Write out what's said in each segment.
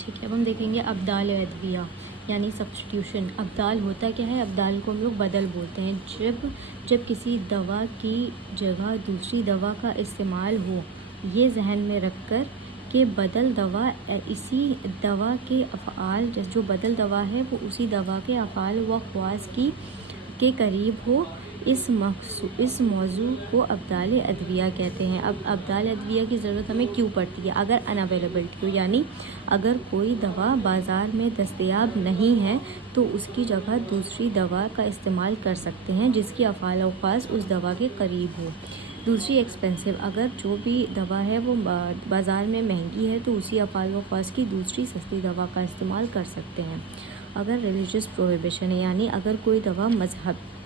ٹھیک ہے، اب ہم دیکھیں گے ابدال ادویہ یعنی سبسٹیوشن۔ ابدال ہوتا کیا ہے؟ ابدال کو ہم لوگ بدل بولتے ہیں۔ جب کسی دوا کی جگہ دوسری دوا کا استعمال ہو، یہ ذہن میں رکھ کر کہ بدل دوا اسی دوا کے افعال، جو بدل دوا ہے وہ اسی دوا کے افعال و خواص کے قریب ہو، اس موضوع کو ابدال ادویہ کہتے ہیں۔ اب ابدال ادویہ کی ضرورت ہمیں کیوں پڑتی ہے؟ اگر ان اویلیبلٹی ہو، یعنی اگر کوئی دوا بازار میں دستیاب نہیں ہے تو اس کی جگہ دوسری دوا کا استعمال کر سکتے ہیں جس کی افعال و خواص اس دوا کے قریب ہو۔ دوسری ایکسپینسو، اگر جو بھی دوا ہے وہ بازار میں مہنگی ہے تو اسی افعال و خواص کی دوسری سستی دوا کا استعمال کر سکتے ہیں۔ اگر ریلیجیس پروہیبیشن ہے، یعنی اگر کوئی دوا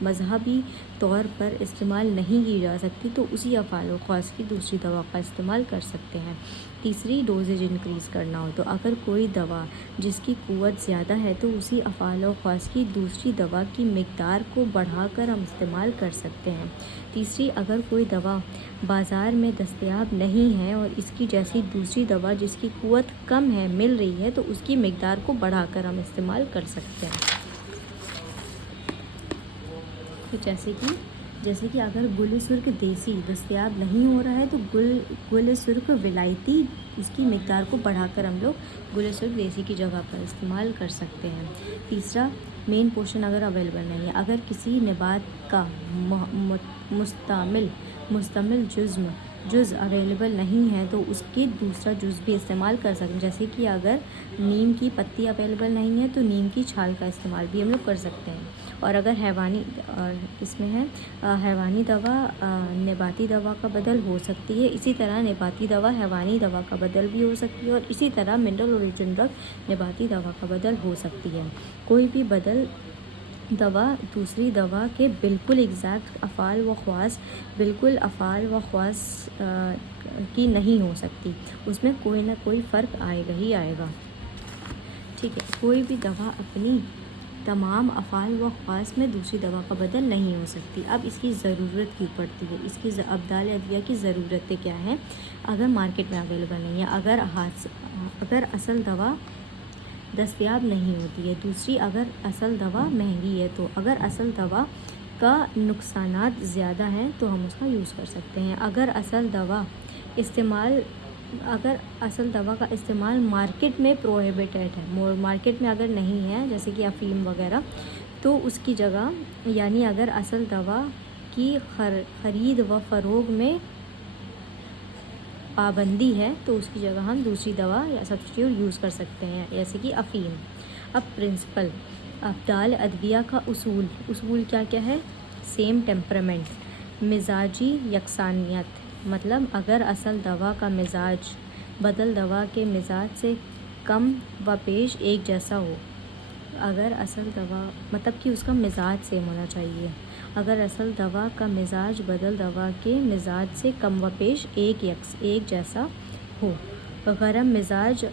مذہبی طور پر استعمال نہیں کی جا سکتی تو اسی افعال و خواص کی دوسری دوا کا استعمال کر سکتے ہیں۔ تیسری، ڈوزیج انکریز کرنا ہو، تو اگر کوئی دوا جس کی قوت زیادہ ہے تو اسی افعال و خواص کی دوسری دوا کی مقدار کو بڑھا کر ہم استعمال کر سکتے ہیں۔ تیسری، اگر کوئی دوا بازار میں دستیاب نہیں ہے اور اس کی جیسی دوسری دوا جس کی قوت کم ہے مل رہی ہے تو اس کی مقدار کو بڑھا کر ہم استعمال کر سکتے ہیں۔ جیسے کہ اگر گل سرخ دیسی دستیاب نہیں ہو رہا ہے تو گل سرخ ولائتی، اس کی مقدار کو بڑھا کر ہم لوگ گل سرخ دیسی کی جگہ پر استعمال کر سکتے ہیں۔ تیسرا، مین پورشن اگر اویلیبل نہیں ہے، اگر کسی نبات کا مستمل جز اویلیبل نہیں ہے تو اس کے دوسرا جز بھی استعمال کر سکتے ہیں۔ جیسے کہ اگر نیم کی پتی اویلیبل نہیں ہے تو نیم کی چھال کا استعمال بھی ہم لوگ کر سکتے ہیں۔ اور اگر حیوانی دوا نباتی دوا کا بدل ہو سکتی ہے، اسی طرح نباتی دوا حیوانی دوا کا بدل بھی ہو سکتی ہے، اور اسی طرح منرل اوریجن ڈرگ نباتی دوا کا بدل ہو سکتی ہے۔ کوئی بھی بدل دوا دوسری دوا کے بالکل ایگزیکٹ افعال و خواص کی نہیں ہو سکتی، اس میں کوئی نہ کوئی فرق آئے گا ہی آئے گا۔ ٹھیک ہے، کوئی بھی دوا اپنی تمام افعال و خواص میں دوسری دوا کا بدل نہیں ہو سکتی۔ اب اس کی ضرورت کیوں پڑتی ہے؟ اس کی ابدال ادویہ کی ضرورتیں کیا ہیں؟ اگر مارکیٹ میں اویلیبل نہیں ہے، اگر اصل دوا دستیاب نہیں ہوتی ہے، دوسری اگر اصل دوا مہنگی ہے، تو اگر اصل دوا کا نقصانات زیادہ ہیں تو ہم اس کا یوز کر سکتے ہیں۔ اگر اصل دوا کا استعمال مارکیٹ میں پروہیبیٹڈ ہے، مارکیٹ میں اگر نہیں ہے جیسے کہ افیم وغیرہ، تو اس کی جگہ، یعنی اگر اصل دوا کی خرید و فروغ میں پابندی ہے تو اس کی جگہ ہم دوسری دوا یا سبسٹیٹیوٹ یوز کر سکتے ہیں جیسے کہ افیم۔ اب پرنسپل ابدال ادویہ کا اصول کیا کیا ہے؟ سیم ٹیمپرمنٹ، مزاجی یکسانیت، مطلب اگر اصل دوا کا مزاج بدل دوا کے مزاج سے کم و بیش ایک جیسا ہو، اگر اصل دوا مطلب کہ اس کا مزاج سیم ہونا چاہیے، اگر اصل دوا کا مزاج بدل دوا کے مزاج سے کم و بیش ایک جیسا ہو، گرم مزاج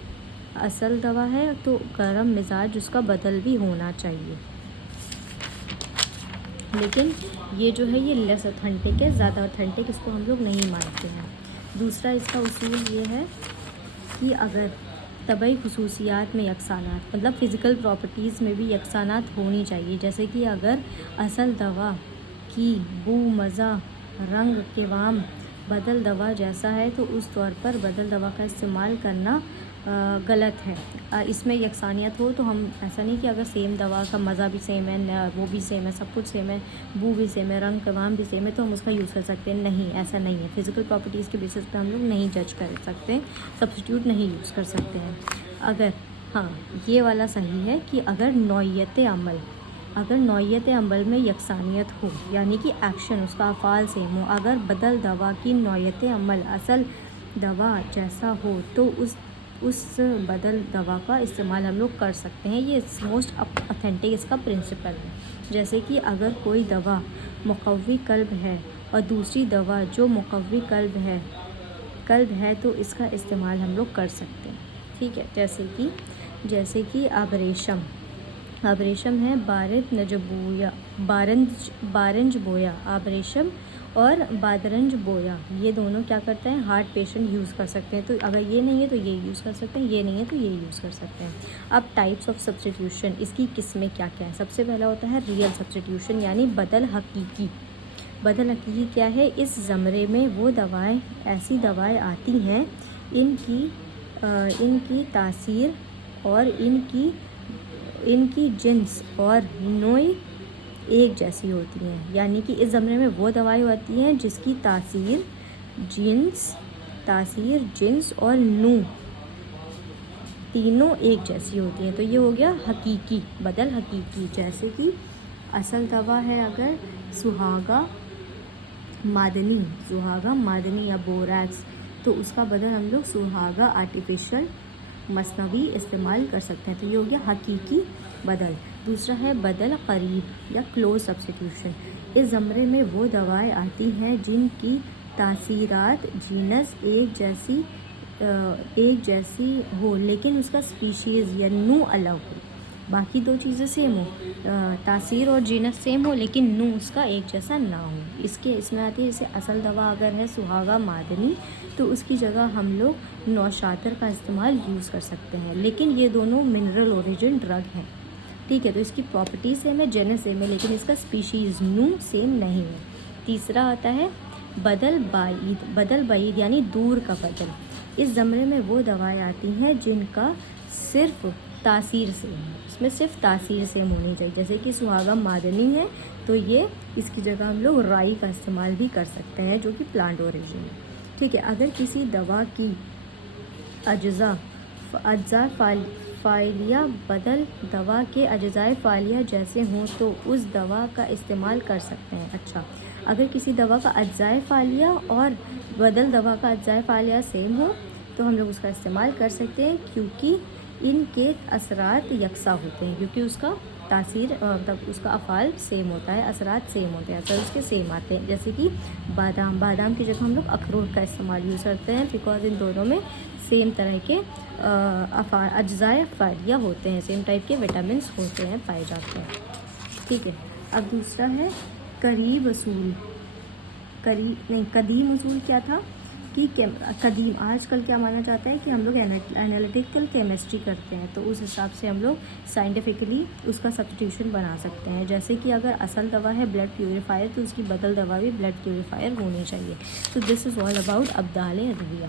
اصل دوا ہے تو گرم مزاج اس کا بدل بھی ہونا چاہیے، لیکن یہ جو ہے یہ لیس اوتھینٹک ہے، زیادہ اوتھینٹک اس کو ہم لوگ نہیں مانتے ہیں۔ دوسرا اس کا اصول یہ ہے کہ اگر طبعی خصوصیات میں یکسانیت، مطلب فزیکل پراپرٹیز میں بھی یکسانیت ہونی چاہیے، جیسے کہ اگر اصل دوا کی بو، مزہ، رنگ، قوام بدل دوا جیسا ہے تو اس طور پر بدل دوا کا استعمال کرنا غلط ہے۔ اس میں یکسانیت ہو تو ہم ایسا نہیں کہ اگر سیم دوا کا مزہ بھی سیم ہے، وہ بھی سیم ہے، سب کچھ سیم ہے، بو بھی سیم ہے، رنگ قوام بھی سیم ہے تو ہم اس کا یوز کر سکتے ہیں، نہیں ایسا نہیں ہے۔ فزیکل پراپرٹیز کے بیسس پہ ہم لوگ نہیں جج کر سکتے، سبسٹیٹیوٹ نہیں یوز کر سکتے ہیں۔ اگر یہ والا صحیح ہے کہ اگر نوعیت عمل میں یکسانیت ہو، یعنی کہ ایکشن اس کا افعال سیم ہو، اگر بدل دوا کی نوعیت عمل اصل دوا جیسا ہو تو اس بدل دوا کا استعمال ہم لوگ کر سکتے ہیں، یہ موسٹ اوتھینٹک اس کا پرنسپل ہے۔ جیسے کہ اگر کوئی دوا مقوی قلب ہے اور دوسری دوا جو مقوی قلب ہے تو اس کا استعمال ہم لوگ کر سکتے ہیں، ٹھیک ہے۔ جیسے کہ آبریشم ہے بارنج بویا، آبریشم اور بادرنج بویا، یہ دونوں کیا کرتے ہیں، ہارٹ پیشنٹ یوز کر سکتے ہیں. تو اگر یہ نہیں ہے تو یہ یوز کر سکتے ہیں، یہ نہیں ہے تو یہ یوز کر سکتے ہیں. اب ٹائپس آف سبسٹیٹیوشن، اس کی قسمیں کیا کیا ہیں. سب سے پہلا ہوتا ہے ریئل سبسٹیٹیوشن، یعنی بدل حقیقی. بدل حقیقی کیا ہے، اس زمرے میں وہ دوائیں، ایسی دوائیں آتی ہیں ان کی تاثیر اور ان کی جنس اور نوع ایک جیسی ہوتی ہیں. یعنی کہ اس زمرے میں وہ دوائیں ہوتی ہیں جس کی تاثیر، جنس اور نوع تینوں ایک جیسی ہوتی ہیں. تو یہ ہو گیا حقیقی، بدل حقیقی. جیسے کہ اصل دوا ہے اگر سہاگا معدنی یا بوریکس، تو اس کا بدل ہم لوگ سہاگا آرٹیفیشل مصنوعی استعمال کر سکتے ہیں. تو یہ ہو گیا حقیقی بدل. دوسرا ہے بدل قریب یا کلوز سبسٹیٹیوشن. اس زمرے میں وہ دوائیں آتی ہیں جن کی تاثیرات جینس ایک جیسی ہو لیکن اس کا اسپیشیز یا نوع الگ ہو. باقی دو چیزیں سیم ہو، تاثیر اور جینس سیم ہو لیکن نوع اس کا ایک جیسا نہ ہو. اس میں آتی ہے جیسے اصل دوا اگر ہے سہاگا معدنی، تو اس کی جگہ ہم لوگ نوشاتر کا استعمال یوز کر سکتے ہیں. لیکن یہ دونوں منرل اوریجن ڈرگ ہیں، ٹھیک ہے. تو اس کی پراپرٹی سیم ہے، جینس سیم ہے، لیکن اس کا اسپیشیز نوع سیم نہیں ہے. تیسرا آتا ہے بدل بعید یعنی دور کا بدل. اس زمرے میں وہ دوائیں آتی ہیں جن کا صرف تاثیر سیم ہے، اس میں صرف تاثیر سیم ہونی چاہیے. جیسے کہ سہاگا معدنی ہے تو یہ اس کی جگہ ہم لوگ رائی کا استعمال بھی کر سکتے ہیں جو کہ پلانٹ اوریجن ہے، ٹھیک ہے. اگر کسی دوا کی اجزاء فعالیہ بدل دوا کے اجزائے فعالیہ جیسے ہوں تو اس دوا کا استعمال کر سکتے ہیں. اچھا، اگر کسی دوا کا اجزائے فعالیہ اور بدل دوا کا اجزائے فعالیہ سیم ہو تو ہم لوگ اس کا استعمال کر سکتے ہیں، کیونکہ ان کے اثرات یکساں ہوتے ہیں، کیونکہ اس کا تاثیر اس کا افعال سیم ہوتا ہے، اثرات سیم ہوتے ہیں، اثر اس کے سیم آتے ہیں. جیسے کہ بادام کی جگہ ہم لوگ اخروٹ کا استعمال یوز کرتے ہیں، بیکاز ان دونوں میں سیم طرح کے اجزائے فعالیہ ہوتے ہیں، سیم ٹائپ کے وٹامنس ہوتے ہیں، پائے جاتے ہیں، ٹھیک ہے. اب دوسرا ہے قدیم اصول کیا تھا کہ قدیم آج کل کیا مانا جاتا ہے کہ ہم لوگ انالیٹیکل کیمسٹری کرتے ہیں، تو اس حساب سے ہم لوگ سائنٹیفکلی اس کا سبسٹیٹیوشن بنا سکتے ہیں. جیسے کہ اگر اصل دوا ہے بلڈ پیوریفائر تو اس کی بدل دوا بھی بلڈ پیوریفائر ہونی چاہیے. تو دس از آل اباؤٹ ابدال ادویہ.